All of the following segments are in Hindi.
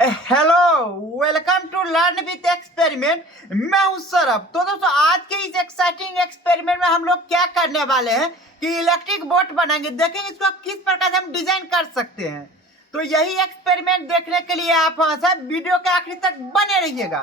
Hello, welcome to learn with experiment. मैं हूं सौरभ। तो दोस्तों, आज के इस एक्साइटिंग एक्सपेरिमेंट में हम लोग क्या करने वाले हैं कि इलेक्ट्रिक बोट बनाएंगे। देखेंगे इसको किस प्रकार से हम डिजाइन कर सकते हैं। तो यही एक्सपेरिमेंट देखने के लिए आप वहां से वीडियो के आखिर तक बने रहिएगा।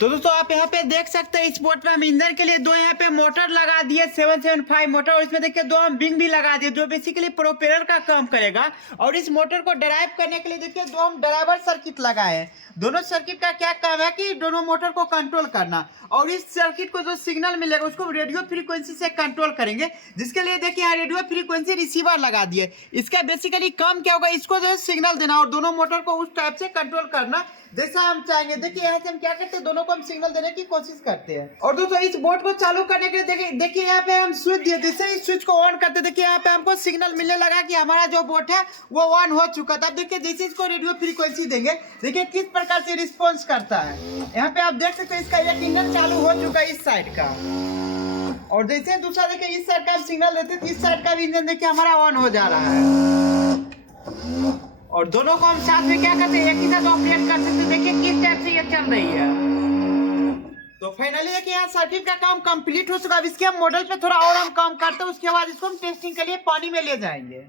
तो दोस्तों, आप यहाँ पे देख सकते हैं इस बोट में हम इंजन के लिए दो यहाँ पे मोटर लगा दिए 775 मोटर, और इसमें देखिए दो हम विंग भी लगा दिए जो बेसिकली प्रोपेलर का काम करेगा। और इस मोटर को ड्राइव करने के लिए देखिए दो हम ड्राइवर सर्किट लगाए हैं। दोनों सर्किट का क्या काम है कि दोनों मोटर को कंट्रोल करना, और इस सर्किट को जो सिग्नल मिलेगा उसको रेडियो फ्रीक्वेंसी से कंट्रोल करेंगे, जिसके लिए देखिए यहाँ रेडियो फ्रीक्वेंसी रिसीवर लगा दिए। इसका बेसिकली काम क्या होगा, इसको जो है सिग्नल देना और दोनों मोटर को उस टाइप से कंट्रोल करना जैसा हम चाहेंगे। देखिए यहाँ से हम क्या करते हैं, दोनों को हम सिग्नल देने की कोशिश करते हैं। और दोस्तों, इस बोट को चालू करने के लिए देखिए यहाँ पे हम स्विच दिए, जिससे इस स्विच को ऑन करते देखिए यहाँ पे हमको सिग्नल मिलने लगा कि हमारा जो बोट है वो ऑन हो चुका था। अब देखिए जैसे इसको रेडियो फ्रीक्वेंसी देंगे, देखिए किस प्रकार से रिस्पॉन्स करता है। यहाँ पे आप देख सकते हैं इसका एक इंजन चालू हो चुका है इस साइड का, और जैसे दूसरा देखिए इस साइड का हम सिग्नल देते हैं, इस साइड का भी इंजन देखिए हमारा ऑन हो जा रहा है। और दोनों को हम साथ में क्या करते हैं, एक ही साथ ऑपरेट कर सकते हैं। देखिए किस टाइप से ये चल रही है। तो फाइनली है कि यहाँ सर्किट का काम कंप्लीट हो चुका है। अब इसके हम मॉडल पे थोड़ा और हम काम करते हैं, उसके बाद इसको हम टेस्टिंग के लिए पानी में ले जाएंगे।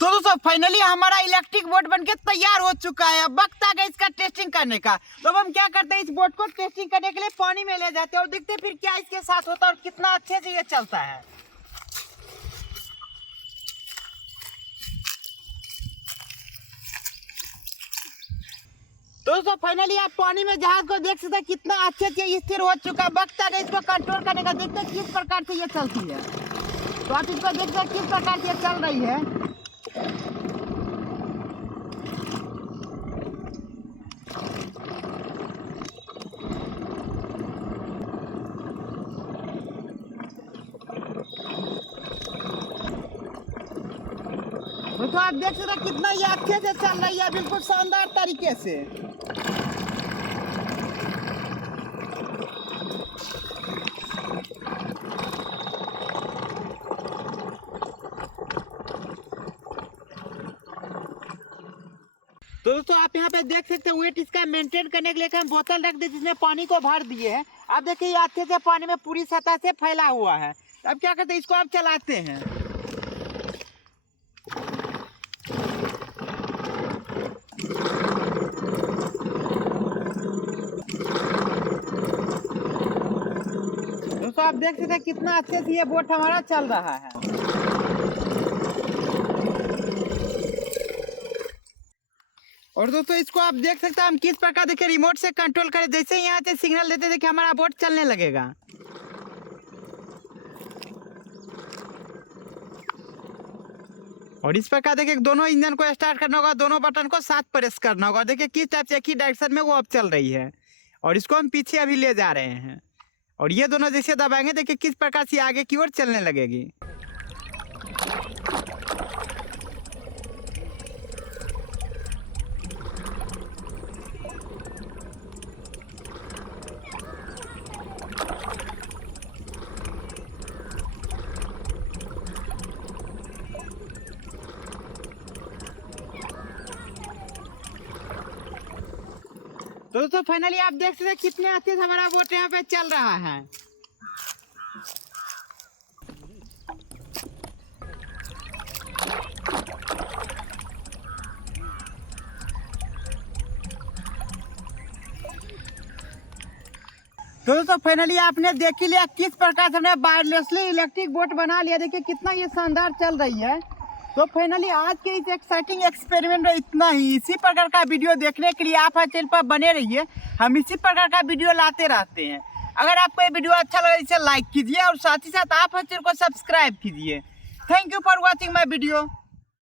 तो दोस्तों, फाइनली हमारा इलेक्ट्रिक बोट बनके तैयार हो चुका है। अब वक्त आ गया इसका टेस्टिंग करने का। तो अब हम क्या करते हैं, इस बोट को टेस्टिंग करने के लिए पानी में ले जाते हैं और देखते हैं फिर क्या इसके साथ होता है और कितना अच्छे से ये चलता है। तो दोस्तों, फाइनली आप पानी में जहाज को देख सकते हैं कितना अच्छे से स्थिर हो चुका है। वक्त आ गया इसको कंट्रोल करने का। देखते हैं किस प्रकार से ये चलती है। तो आप इसको देख सकते हैं किस प्रकार से ये चल रही है। तो आप देख सकते हैं कितना ये अच्छे से चल रही है, बिल्कुल शानदार तरीके से। तो दोस्तों, आप यहाँ पे देख सकते हैं वेट इसका मेंटेन करने के लिए हम बोतल रख दिए जिसमें पानी को भर दिए हैं। आप देखिए ये अच्छे से पानी में पूरी सतह से फैला हुआ है। अब क्या करते हैं, इसको आप चलाते हैं। दोस्तों, आप देख सकते हैं कितना अच्छे से ये बोट हमारा चल रहा है। और दोस्तों इसको आप देख सकते हैं हम किस प्रकार देखिए रिमोट से कंट्रोल करें। जैसे ही यहाँ से सिग्नल देते देखिए हमारा बोट चलने लगेगा। और इस प्रकार देखिए दोनों इंजन को स्टार्ट करना होगा, दोनों बटन को साथ प्रेस करना होगा। देखिए किस टाइप से एक ही डायरेक्शन में वो अब चल रही है और इसको हम पीछे अभी ले जा रहे हैं। और ये दोनों जैसे दबाएंगे देखिए किस प्रकार से आगे की ओर चलने लगेगी। तो दोस्तों फाइनली आप देख सकते हैं कितने अच्छे से हमारा बोट यहाँ पे चल रहा है। तो दोस्तों फाइनली आपने देख ही लिया किस प्रकार से हमने वायरलेसली इलेक्ट्रिक बोट बना लिया। देखिए कितना ये शानदार चल रही है। तो फाइनली आज के इस एक्साइटिंग एक्सपेरिमेंट में इतना ही। इसी प्रकार का वीडियो देखने के लिए आप चैनल पर बने रहिए, हम इसी प्रकार का वीडियो लाते रहते हैं। अगर आपको ये वीडियो अच्छा लगे इसे लाइक कीजिए और साथ ही साथ आप चैनल को सब्सक्राइब कीजिए। Thank you for watching my video.